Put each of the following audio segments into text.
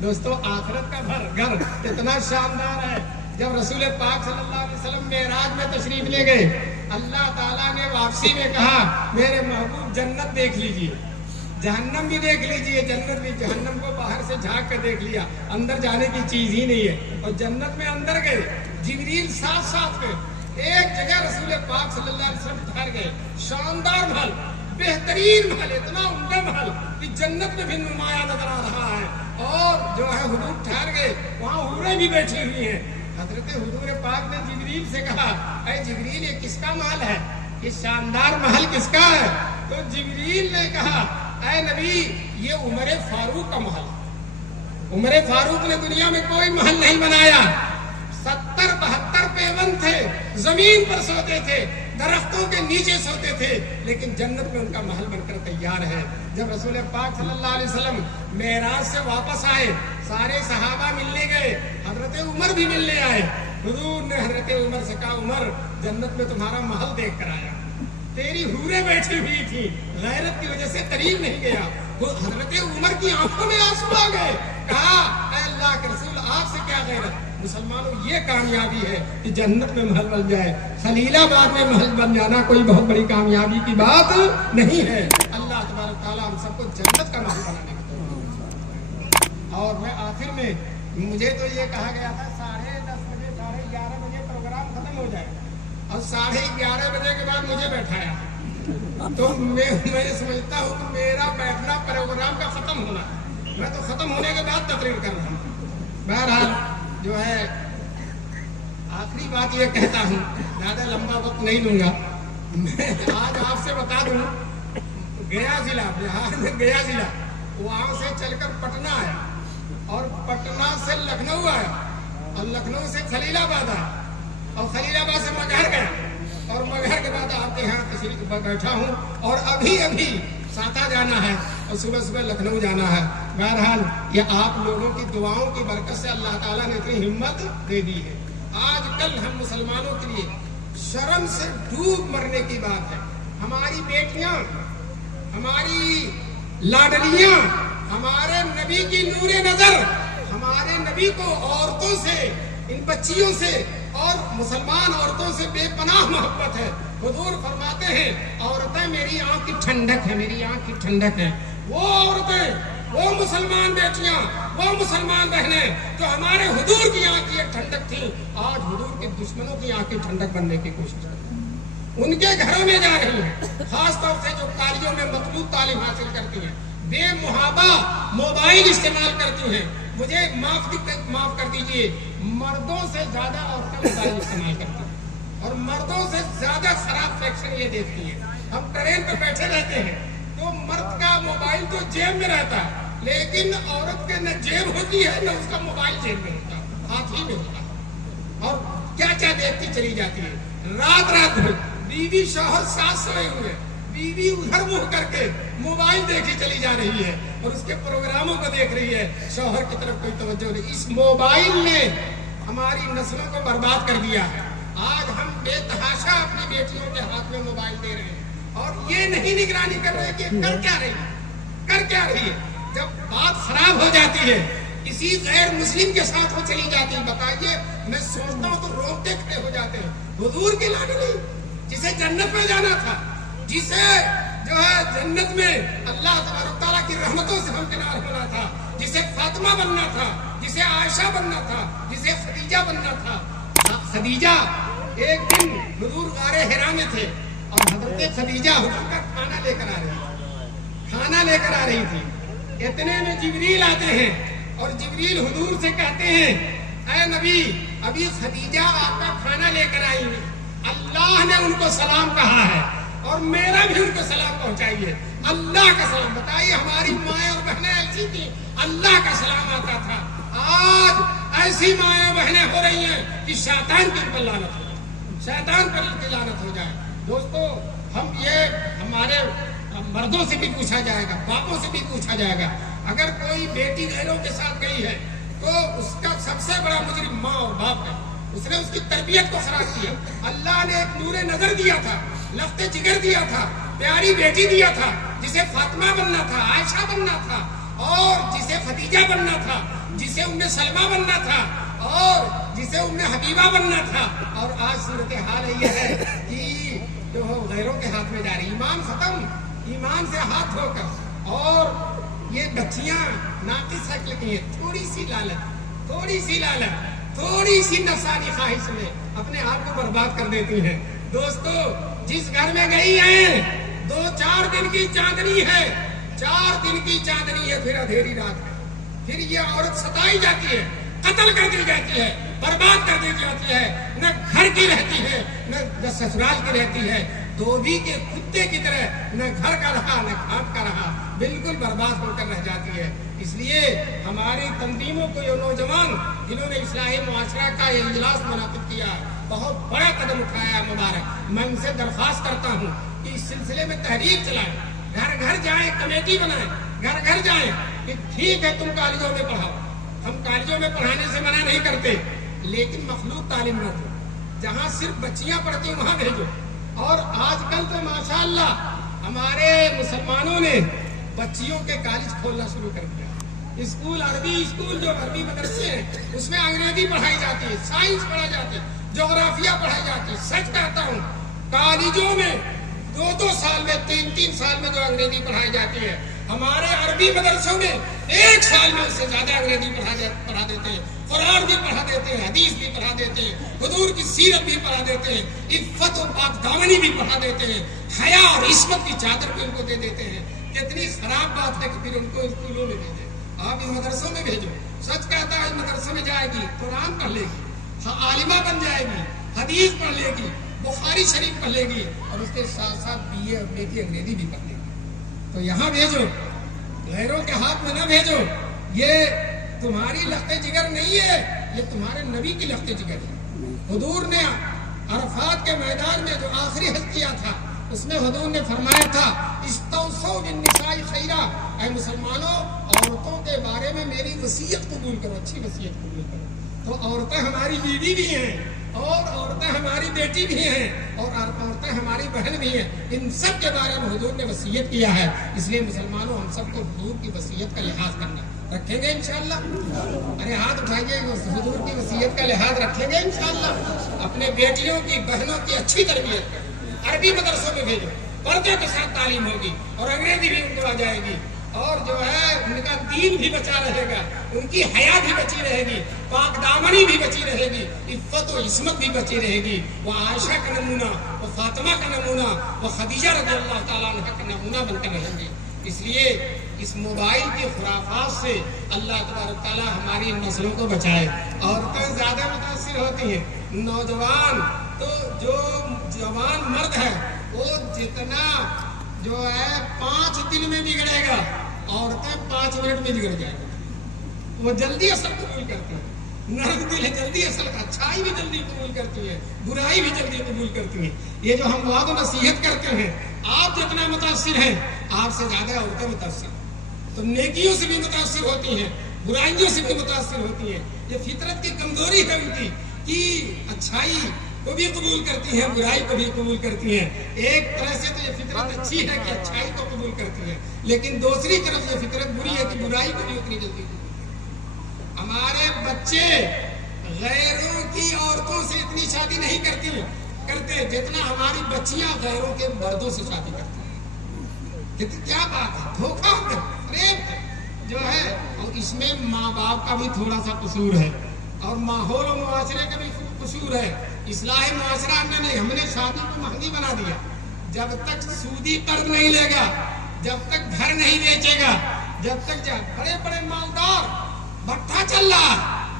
دوستو آخرت کا گھر کتنا شاندار ہے. جب رسول پاک صلی اللہ علیہ وسلم معراج میں تشریف لے گئے, اللہ تعالیٰ نے واپسی میں کہا میرے محبوب جنت دیکھ لیجیے, جہنم بھی دیکھ لیجیے. جنت بھی, جہنم کو باہر سے جھانک کر دیکھ لیا, اندر جانے کی چیز ہی نہیں ہے. اور جنت میں اندر گئے, جبریل ساتھ ساتھ گئے. ایک جگہ رسول پاک صلی اللہ علیہ وسلم ٹھہر گئے, شاندار محل, بہترین محل, اتنا عمدہ محل کہ جنت میں بھی نمایاں نظر آ رہا ہے. اور جو ہے حضور ٹھہر گئے, وہاں حوریں بھی بیٹھی ہوئی ہیں. حضرت حضور پاک نے جبریل سے کہا اے جبریل یہ کس کا محل ہے, یہ شاندار محل کس کا ہے؟ تو جبریل نے کہا اے نبی یہ عمر فاروق کا محل. عمر فاروق نے دنیا میں کوئی محل نہیں بنایا. 70-72 پیون تھے, زمین پر سوتے تھے, درختوں کے نیچے سوتے تھے, لیکن جنت میں ان کا محل بن کر تیار ہے. جب رسول پاک صلی اللہ علیہ وسلم معراج سے واپس آئے, سارے صحابہ ملنے گئے, حضرت عمر بھی ملنے آئے. حضور نے حضرت عمر سے کہا عمر جنت میں تمہارا محل دیکھ کر آیا, تیری حوریں بیٹھی ہوئی تھی, غیرت کی وجہ سے قریب نہیں گیا. حضرت عمر کی آنکھوں میں آنسو آ گئے. کہا اے اللہ کے رسول آپ سے کیا غیرت, مسلمانوں یہ کامیابی ہے کہ جنت میں محل بن جائے. خلیل آباد میں محل بن جانا کوئی بہت بڑی کامیابی کی بات نہیں ہے. اللہ تبارک تعالیٰ ہم سب کو جنت کا محل بنانے کا. اور میں آخر میں, مجھے تو یہ کہا گیا تھا 10:30 بجے 11:30 بجے پروگرام ختم ہو جائے, اور 11:30 بجے کے بعد مجھے بیٹھایا. تو میں سمجھتا ہوں کہ میرا بیٹھنا پروگرام کا ختم ہونا, میں تو ختم ہونے کے بعد تقریر کر رہا ہوں. بہرحال جو ہے آخری بات یہ کہتا ہوں, زیادہ لمبا وقت نہیں لوں گا. میں آج آپ سے بتا دوں, گیا ضلع, بہار میں گیا ضلع, وہاں سے چل کر پٹنہ آیا, اور پٹنہ سے لکھنؤ آیا, اور لکھنؤ سے خلیل آباد آیا, اور خلیل آباد سے مگہر گیا, اور مگہر کے بعد آپ کے یہاں تشریف بیٹھا ہوں, اور ابھی ساتھا جانا ہے, اور صبح لکھنؤ جانا ہے. بہرحال یہ آپ لوگوں کی دعاؤں کی برکت سے اللہ تعالیٰ نے اتنی ہمت دے دی ہے. آج کل ہم مسلمانوں کے لیے شرم سے ڈوب مرنے کی بات ہے. ہماری بیٹیاں, ہماری لاڈلیاں, ہمارے نبی کی نور نظر, ہمارے نبی کو عورتوں سے, ان بچیوں سے اور مسلمان عورتوں سے بے پناہ محبت ہے. حضور فرماتے ہیں عورتیں میری آنکھ کی ٹھنڈک ہے, میری آنکھ کی ٹھنڈک ہے. وہ عورتیں, وہ مسلمان بیٹیاں, وہ مسلمان بہنیں جو ہمارے حضور کی آنکھ کی ٹھنڈک تھی, آج حضور کے دشمنوں کی آنکھ کی ٹھنڈک بننے کی کوشش کریں. ان کے گھروں میں جا رہی ہیں, خاص طور سے جو کالیوں میں مطلوب تعلیم حاصل کرتی ہیں, بے محابہ موبائل استعمال کرتی ہیں. مجھے معاف کر دیجئے, مردوں سے زیادہ عورتیں موبائل استعمال کرتی ہیں, اور مردوں سے زیادہ خراب فیکشن یہ دیکھتی ہیں. ہم ٹرین پہ بیٹھے رہتے ہیں تو مرد کا موبائل تو جیب میں رہتا ہے, لیکن عورت کے نہ جیب ہوتی ہے نہ اس کا موبائل جیب میں ہوتا, ہاتھ ہی میں ہوتا ہے, اور کیا دیکھتی چلی جاتی ہے. رات بھر بیوی شوہر ساتھ سوئے ہوئے, بیوی ادھر منہ کر کے موبائل دیکھی چلی جا رہی ہے, اور اس کے پروگراموں کو دیکھ رہی ہے, شوہر کی طرف کوئی توجہ نہیں. اس موبائل نے ہماری نسلوں کو برباد کر دیا ہے. آج ہم بے تحاشا اپنی بیٹیوں کے ہاتھ میں موبائل دے رہے ہیں, اور یہ نہیں نگرانی کر رہے کہ کر کیا رہی ہے. جب بات خراب ہو جاتی ہے, کسی غیر مسلم کے ساتھ وہ چلی جاتی ہے, بتائیے, میں سوچتا ہوں تو روتے کھڑے ہو جاتے ہیں. حضور کی لاڈلی جسے جنت میں جانا تھا, جسے جو ہے جنت میں اللہ تبارک تعالیٰ کی رحمتوں سے ہمکنار ہونا تھا, جسے فاطمہ بننا تھا, جسے عائشہ بننا تھا, جسے خدیجہ بننا تھا. خدیجہ ایک دن حضور غار حرا میں تھے, اور حضرت خدیجہ حضور کا کھانا لے کر آ رہی تھی. اتنے میں جبریل آتے ہیں, اور جبریل حضور سے کہتے ہیں اے نبی ابھی خدیجہ آپ کا کھانا لے کر آئی ہیں, اللہ نے ان کو سلام کہا ہے, اور میرا بھی ان کو سلام پہنچائیے. اللہ کا سلام. بتائیے, ہماری مائیں اور بہنیں ایسی تھیں, اللہ کا سلام آتا تھا. آج ایسی مائیں بہنیں ہو رہی ہیں کہ شیطان کی پر لعنت ہو جائے, شیطان پر کی لعنت ہو جائے. دوستو, ہم یہ ہمارے مردوں سے بھی پوچھا جائے گا, باپوں سے بھی پوچھا جائے گا, اگر کوئی بیٹی غیروں کے ساتھ گئی ہے تو اس کا سب سے بڑا مجرم ماں اور باپ ہے. اس نے اس کی تربیت کو خراب کیا. اللہ نے ایک نور نظر دیا تھا, لفظ جگر دیا تھا, پیاری بیٹی دیا تھا, جسے فاطمہ بننا تھا, عائشہ بننا تھا, اور جسے خدیجہ بننا تھا. جسے ام سلمہ بننا تھا اور جسے ام حبیبہ بننا تھا، اور آج صورتحال یہ ہے کہ جو غیروں کے ہاتھ میں جا رہی، ایمان ختم، ایمان سے ہاتھ ہو کر، اور یہ بچیاں ناقص عقل کی ہیں، تھوڑی سی لالچ، تھوڑی سی لالچ، تھوڑی سی نفسانی خواہش میں اپنے آپ کو برباد کر دیتی ہیں۔ دوستو جس گھر میں گئی ہیں 2-4 دن کی چاندنی ہے، 4 دن کی چاندنی ہے، پھر اندھیری رات ہے، پھر یہ عورت ستائی جاتی ہے، قتل کر دی جاتی ہے، برباد کر دی جاتی ہے، نہ گھر کی رہتی ہے نہ سسرال کی رہتی ہے، دھوبی کے کتے کی طرح نہ گھر کا رہا نہ گھاٹ کا رہا، بالکل برباد ہو کر رہ جاتی ہے۔ اس لیے ہماری تنظیموں کو یہ نوجوان جنہوں نے اصلاح معاشرہ کا یہ اجلاس منعقد کیا، بہت بڑا قدم اٹھایا، مبارک۔ میں ان سے درخواست کرتا ہوں کہ اس سلسلے میں تحریک چلائیں، گھر گھر جائیں، کمیٹی بنائیں، گھر گھر جائیں کہ ٹھیک ہے تم کالجوں میں پڑھاؤ، ہم کالجوں میں پڑھانے سے منع نہیں کرتے، لیکن مخلوط تعلیم نہ دو، جہاں صرف بچیاں پڑھتی ہیں وہاں بھیجو۔ اور آج کل تو ماشاءاللہ ہمارے مسلمانوں نے بچیوں کے کالج کھولنا شروع کر دیا، اسکول، عربی اسکول، جو عربی مدرسے ہیں اس میں انگریزی پڑھائی جاتی ہے، سائنس پڑھائی جاتی ہے، جغرافیہ پڑھائی جاتی ہے۔ سچ کہتا ہوں کالجوں میں 2-2 سال میں، 3-3 سال میں جو انگریزی پڑھائی جاتی ہے، ہمارے عربی مدرسوں میں 1 سال میں اس سے زیادہ انگریزی پڑھا دیتے ہیں، قرآن بھی پڑھا دیتے ہیں، حدیث بھی پڑھا دیتے ہیں، حضور کی سیرت بھی پڑھا دیتے ہیں، عفت و پاک دامنی بھی پڑھا دیتے ہیں، حیا اور عصمت کی چادر بھی ان کو دے دیتے ہیں۔ کتنی خراب بات ہے کہ پھر ان کو اسکولوں میں بھیجیں، آپ ان مدرسوں میں بھیجو۔ سچ کہتا ہے اس مدرسے میں جائے گی، قرآن پڑھ لے گی، عالمہ بن جائے گی، حدیث پڑھ لے گی، بخاری شریف پڑھ لے گی، اور اس کے ساتھ ساتھ BA اور BD انگریزی بھی پڑھ لے گی۔ تو یہاں بھیجو، غیروں کے ہاتھ میں نہ بھیجو۔ یہ تمہاری لخت جگر نہیں ہے، یہ تمہارے نبی کی لخت جگر ہے۔ حضور نے عرفات کے میدان میں جو آخری حج کیا تھا، اس میں حضور نے فرمایا تھا استوصوا بالنساء خیرا، اے مسلمانوں عورتوں کے بارے میں میری وصیت قبول کرو، اچھی وصیت قبول کرو۔ تو عورتیں ہماری بیوی بھی ہیں، اور عورتیں ہماری بیٹی بھی ہیں، اور عورتیں ہماری بہن بھی ہیں، ان سب کے بارے میں حضور نے وصیت کیا ہے۔ اس لیے مسلمانوں ہم سب کو حضور کی وصیت کا لحاظ کرنا رکھیں گے انشاءاللہ۔ ارے ہاتھ اٹھائیے، حضور کی وصیت کا لحاظ رکھیں گے انشاءاللہ۔ اپنے بیٹیوں کی، بہنوں کی اچھی تربیت کریں، عربی مدرسوں میں بھیجو، پردے کے ساتھ تعلیم ہوگی، اور انگریزی بھی ان کو آ جائے گی، اور جو ہے ان کا دین بھی بچا رہے گا، ان کی حیا بھی بچی رہے گی، پاک دامنی بھی بچی رہے گی، عفت و عصمت بھی بچی رہے گی۔ وہ عائشہ کا نمونہ، وہ فاطمہ کا نمونہ، وہ خدیجہ رضی اللہ تعالیٰ عنہ کا نمونہ بن کر رہیں گے۔ اس لیے اس موبائل کی خرافات سے اللہ تبارک تعالیٰ ہماری نسلوں کو بچائے۔ عورتیں زیادہ متاثر ہوتی ہیں، نوجوان تو جو جوان مرد ہے وہ جتنا جو ہے 5 دن میں بگڑے گا، عورتیں 5 منٹ میں بگڑ جائے گی۔ وہ جلدی اثر قبول کرتی ہیں، نرم دل ہے، جلدی اثر، اچھائی بھی جلدی قبول کرتی ہے، برائی بھی جلدی قبول کرتی ہیں۔ یہ جو ہم وعد و نصیحت کرتے ہیں، آپ جتنا متاثر ہیں آپ سے زیادہ عورتیں متاثر ہیں۔ تو نیکیوں سے بھی متاثر ہوتی ہیں، برائیوں سے بھی متاثر ہوتی ہیں۔ یہ فطرت کی کمزوری ہے ان کی کہ اچھائی کو بھی قبول کرتی ہیں، برائی کو بھی قبول کرتی ہیں۔ ایک طرح سے تو یہ فطرت اچھی ہے کہ اچھائی کو قبول کرتی ہے، لیکن دوسری طرف یہ فطرت بری ہے کہ برائی کو بھی اتنی جلدی قبول کرتی ہے۔ ہمارے بچے غیروں کی عورتوں سے اتنی شادی نہیں کرتے جتنا ہماری بچیاں غیروں کے مردوں سے شادی کرتی ہیں۔ کیا بات ہے، دھوکہ جو ہے، اور اس میں ماں باپ کا بھی تھوڑا سا قصور ہے، اور ماحول و معاشرے کا بھی قصور ہے۔ اصلاح معاشرہ ہم نے شادی کو مہنگی بنا دیا۔ جب تک سودی قرض نہیں لے گا، جب تک گھر نہیں بیچے گا، جب تک بڑے بڑے مالدار بھٹا چل رہا،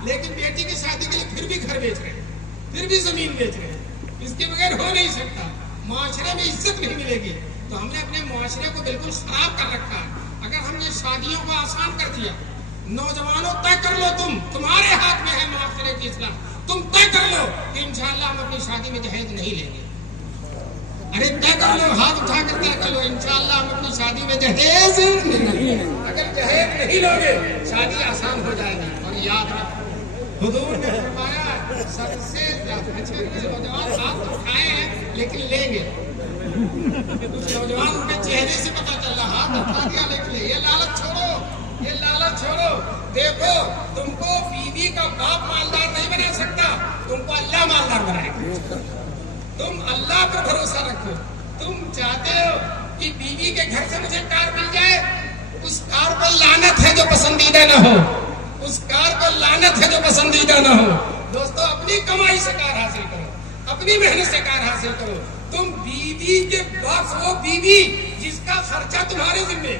لیکن بیٹی کی شادی کے لیے پھر بھی گھر بیچ رہے ہیں، پھر بھی زمین بیچ رہے ہیں، اس کے بغیر ہو نہیں سکتا۔ معاشرے میں عزت نہیں ملے گی۔ تو ہم نے اپنے معاشرے کو بالکل خراب کر رکھا ہے۔ اگر ہم نے شادیوں کو آسان کر دیا، نوجوانوں طے کر لو، تمہارے ہاتھ میں ہے معاشرے کی اصلاح، تم طے کر لو کہ انشاءاللہ ہم اپنی شادی میں جہیز نہیں لیں گے۔ ارے طے کر لو، ہاتھ اٹھا کر طے کر لو، انشاءاللہ ہم اپنی شادی میں جہیز نہیں۔ اگر جہیز نہیں لوگے شادی آسان ہو جائے گی۔ اور یاد رکھو حضور نے فرمایا سب سے نوجوان ہاتھ اٹھائے ہیں لیکن لیں گے۔ کچھ نوجوان ان کے چہرے سے پتہ چل رہا، ہاتھ اٹھا دیا لیکن یہ لالچ چھوڑو، یہ لالچ چھوڑو. دیکھو تم کو بیوی کا باپ مالدار نہیں بنا سکتا, تم کو اللہ مالدار بنائے گا. تم اللہ پر بھروسہ رکھو. تم چاہتے ہو کہ بیوی کے گھر سے مجھے کار مل جائے, اس کار کو لعنت ہے جو پسندیدہ نہ ہو, اس کار کو لعنت ہے جو پسندیدہ نہ ہو. دوستو اپنی کمائی سے کار حاصل کرو, اپنی محنت سے کار حاصل کرو. تم بیوی کے باپ, وہ بیوی جس کا خرچہ تمہارے ذمہ,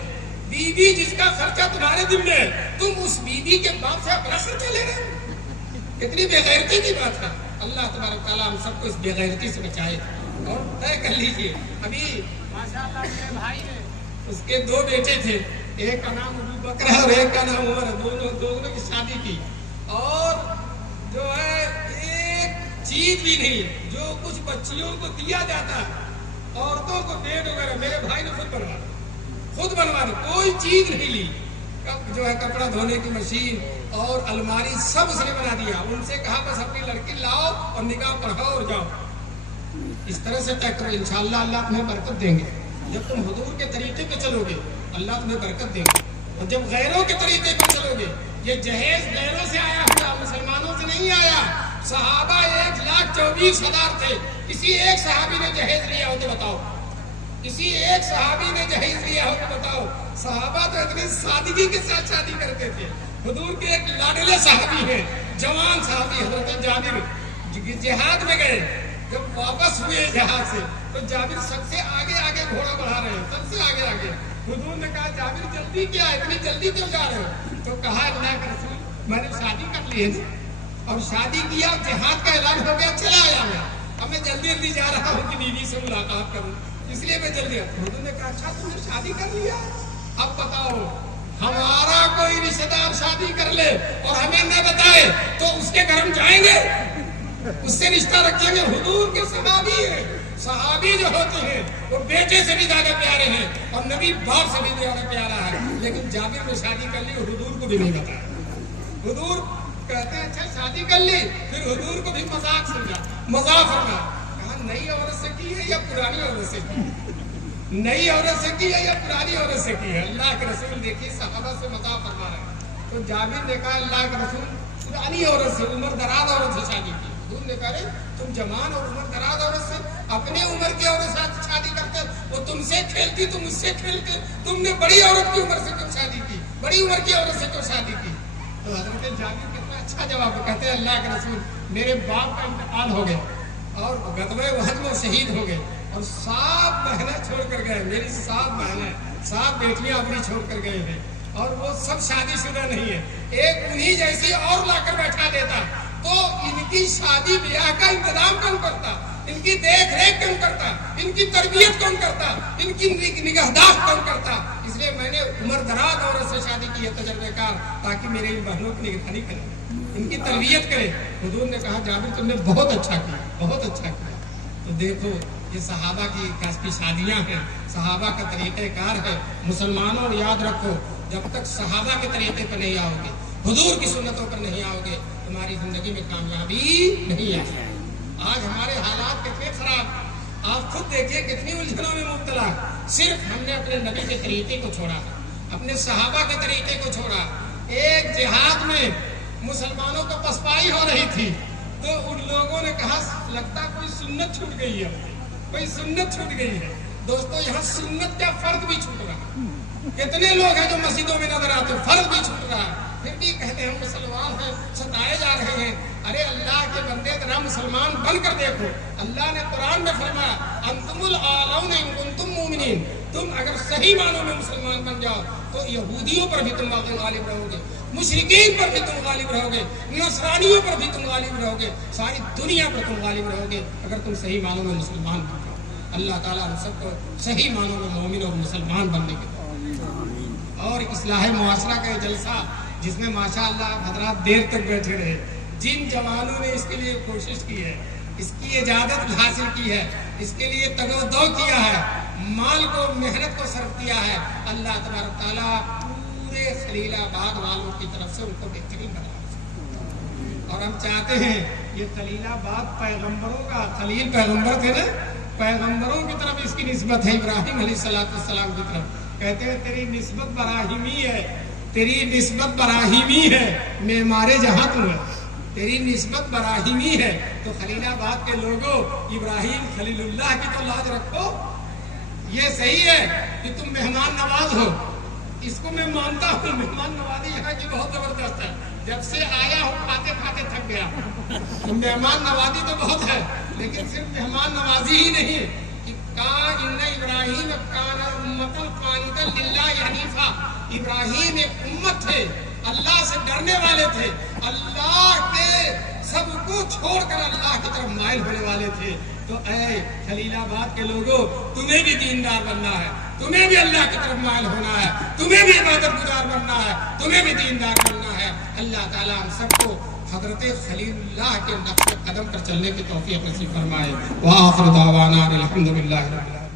بیوی جس کا خرچہ تمہارے ذمہ ہے, تم اس بیوی کے باپ سے اپنا خرچہ لے رہے ہو. کتنی بے غیرتی کی بات ہے. اللہ تبارک تعالیٰ ہم سب کو اس بے غیرتی سے بچائے. اور طے کر لیجیے, ابھی ماشاءاللہ میرے بھائی نے, اس کے 2 بیٹے تھے, ایک کا نام ابو بکر ہے اور ایک کا نام عمر ہے. دونوں کی شادی کی, اور جو ہے ایک چیز بھی نہیں جو کچھ بچیوں کو دیا جاتا ہے, عورتوں کو بیڈ وغیرہ, میرے بھائی نے خود بنوا دی, کوئی چیز نہیں لی. جو ہے کپڑا دھونے کی مشین اور الماری سب اس نے بنا دیا. ان سے کہا بس اپنی لڑکی لاؤ اور نکاح پڑھاؤ اور جاؤ. اس طرح سے طے کرو, انشاءاللہ اللہ تمہیں برکت دیں گے. جب تم حضور کے طریقے پہ چلو گے اللہ تمہیں برکت دیں گے. اور جب غیروں کے طریقے پہ چلو گے, یہ جہیز غیروں سے آیا ہوا, مسلمانوں سے نہیں آیا. صحابہ 1,24,000 تھے, کسی ایک صحابی نے جہیز لیا ہو تو بتاؤ, کسی ایک صحابی نے جہیز لیا ہو تو بتاؤ. صحابہ تو اتنی سادگی کے ساتھ شادی کرتے تھے. حضور کے ایک لاڈلے صحابی ہیں, جوان صحابی حضرت جابر, جہاد میں گئے. جب واپس ہوئے جہاد سے تو جابر سب سے آگے آگے گھوڑا بڑھا رہے ہیں, سب سے آگے آگے. حضور نے کہا جابر جلدی کیا, اتنی جلدی کیوں جا رہے ہو؟ تو کہا اللہ کے رسول میں نے شادی کر لی ہے, اور شادی کیا, جہاد کا اعلان ہو گیا, چلا آیا میں, اب میں جلدی جلدی جا رہا ہوں کہ بیوی سے ملاقات کروں, اس لیے میں جلدی. حضور نے کہا اچھا تم نے شادی کر لیا, اب بتاؤ ہمارا کوئی رشتہ دار شادی کر لے اور ہمیں نہ بتائے تو اس کے گھر ہم جائیں گے, اس سے رشتہ رکھیں گے. حضور کے صحابی ہیں. صحابی جو ہوتے ہیں وہ بیٹے سے بھی زیادہ پیارے ہیں اور نبی باپ سے بھی زیادہ پیارا ہے. لیکن جابر نے شادی کر لی اور حضور کو بھی نہیں بتایا. حضور کہتے ہیں اچھا شادی کر لی, پھر حضور کو بھی مذاق سمجھا, مذاق فرما. کہا نئی عورت سے کی ہے یا پرانی عورت سے کی ہے, نئی عورت سے کی ہے یا پرانی عورت سے کی ہے. اللہ کے رسول دیکھیے صحابہ سے مذاق فرما رہے ہیں. تو جابر نے کہا اللہ کے رسول پرانی عورت سے, عمر دراز عورت سے شادی کی. حضور نے کہا تم جوان اور عمر دراز عورت سے, اپنے عمر کی عورت سے شادی کرتے, وہ تم سے کھیلتی تم اس سے کھیلتے, تم نے بڑی عورت کی عمر سے کیوں شادی کی, بڑی عمر کی عورت سے کیوں شادی کی؟ تو حضرت جابر کتنا اچھا جواب کہتے ہیں اللہ کے رسول میرے باپ کا انتقال ہو گیا اور غزوہ احد میں شہید ہو گئے, اور 7 بہنیں چھوڑ کر گئے, میری 7 بہنیں, 7 بیٹیاں اپنی چھوڑ کر گئے ہیں, اور وہ سب شادی شدہ نہیں ہے. ایک انہی جیسی اور لا کر بیٹھا دیتا تو ان کی شادی بیاہ کا انتظام کون کرتا, ان کی دیکھ ریکھ کون کرتا, ان کی تربیت کون کرتا, ان کی نگہداشت کون کرتا. اس لیے میں نے عمر دراز عورت سے شادی کی ہے, تجربے کار, تاکہ میرے ان بہنوں کی نگرانی کرے, ان کی تربیت کرے. حضور نے کہا جابر تم نے بہت اچھا کیا, بہت اچھا کیا. تو دیکھو یہ صحابہ کی شادیاں ہیں, صحابہ کا طریقہ کار ہے. مسلمانوں یاد رکھو جب تک صحابہ کے طریقے پر نہیں آؤ گے, حضور کی سنتوں پر نہیں آؤ گے, تمہاری زندگی میں کامیابی نہیں آئے. آج ہمارے حالات کتنے خراب, آپ خود دیکھیے کتنی الجھنوں میں مبتلا. صرف ہم نے اپنے نبی کے طریقے کو چھوڑا, اپنے صحابہ کے طریقے کو چھوڑا. ایک جہاد میں مسلمانوں کو پسپائی ہو رہی تھی تو ان لوگوں نے کہا لگتا کوئی سنت چھوٹ گئی ہے, کوئی سنت چھوٹ گئی ہے. دوستو یہاں سنت کیا فرض بھی چھوٹ رہا. کتنے لوگ ہیں جو مسجدوں میں نظر آتے, فرض بھی چھوٹ رہا ہے, پھر بھی کہتے ہیں ہم مسلمان ہیں, ستائے جا رہے ہیں. ارے اللہ کے بندے ذرا مسلمان بن کر دیکھو. اللہ نے قرآن میں فرمایا انتم الاعلون ان کنتم مومنین, تم اگر صحیح معنوں میں مسلمان بن جاؤ تو یہودیوں پر بھی تم غالب رہو گے, مشرکین پر بھی تم غالب رہو گے, نصرانیوں پر بھی تم غالب رہو گے, ساری دنیا پر تم غالب رہو گے اگر تم صحیح معنوں میں مسلمان بن جاؤ. اللہ تعالیٰ ہم سب کو صحیح معنوں میں مومن اور مسلمان بننے کے اور اصلاح معاشرہ کا یہ جلسہ جس میں ماشاءاللہ حضرات دیر تک بیٹھے رہے, جن جوانوں نے اس کے لیے کوشش کی ہے, اس کی اجازت حاصل کی ہے, اس کے لیے تگ و دو کیا ہے, مال کو محنت کو صرف کیا ہے, اللہ تبارک تعالیٰ پورے خلیل آباد والوں کی طرف سے ان کو بہترین بنا. اور ہم چاہتے ہیں یہ خلیل آباد پیغمبروں کا, خلیل پیغمبر تھے نا, پیغمبروں کی طرف اس کی نسبت ہے, ابراہیم علیہ السلام کی طرف. کہتے ہیں تیری نسبت براہیمی ہے, تیری نسبت براہیمی ہے، معمار جہاں تو ہے، تیری نسبت براہیمی ہے، تو خلیل آباد کے لوگوں ابراہیم خلیل اللہ کی تو لاج رکھو۔ یہ صحیح ہے کہ تم مہمان نواز ہو، اس کو میں مانتا ہوں، مہمان نوازی یہاں کی بہت زبردست ہے، جب سے آیا ہوں کھاتے کھاتے تھک گیا۔ مہمان نوازی تو بہت ہے، لیکن صرف مہمان نوازی ہی نہیں، ان ابراہیم کان امۃ قانتا للہ حنیفا، ابراہیم ایک امت تھے، اللہ سے ڈرنے والے تھے، اللہ کے سب کو چھوڑ کر اللہ کی طرف مائل ہونے والے تھے۔ تو اے خلیل آباد کے لوگوں، تمہیں بھی دیندار بننا ہے، تمہیں بھی اللہ کی طرف مائل ہونا ہے، تمہیں بھی عبادت گزار بننا ہے، تمہیں بھی دیندار بننا ہے۔ اللہ تعالیٰ ہم سب کو حضرت خلیل اللہ کے نقش قدم پر چلنے کی توفیق نصیب فرمائے۔ وآخر دعوانا الحمدللہ رب العالمین۔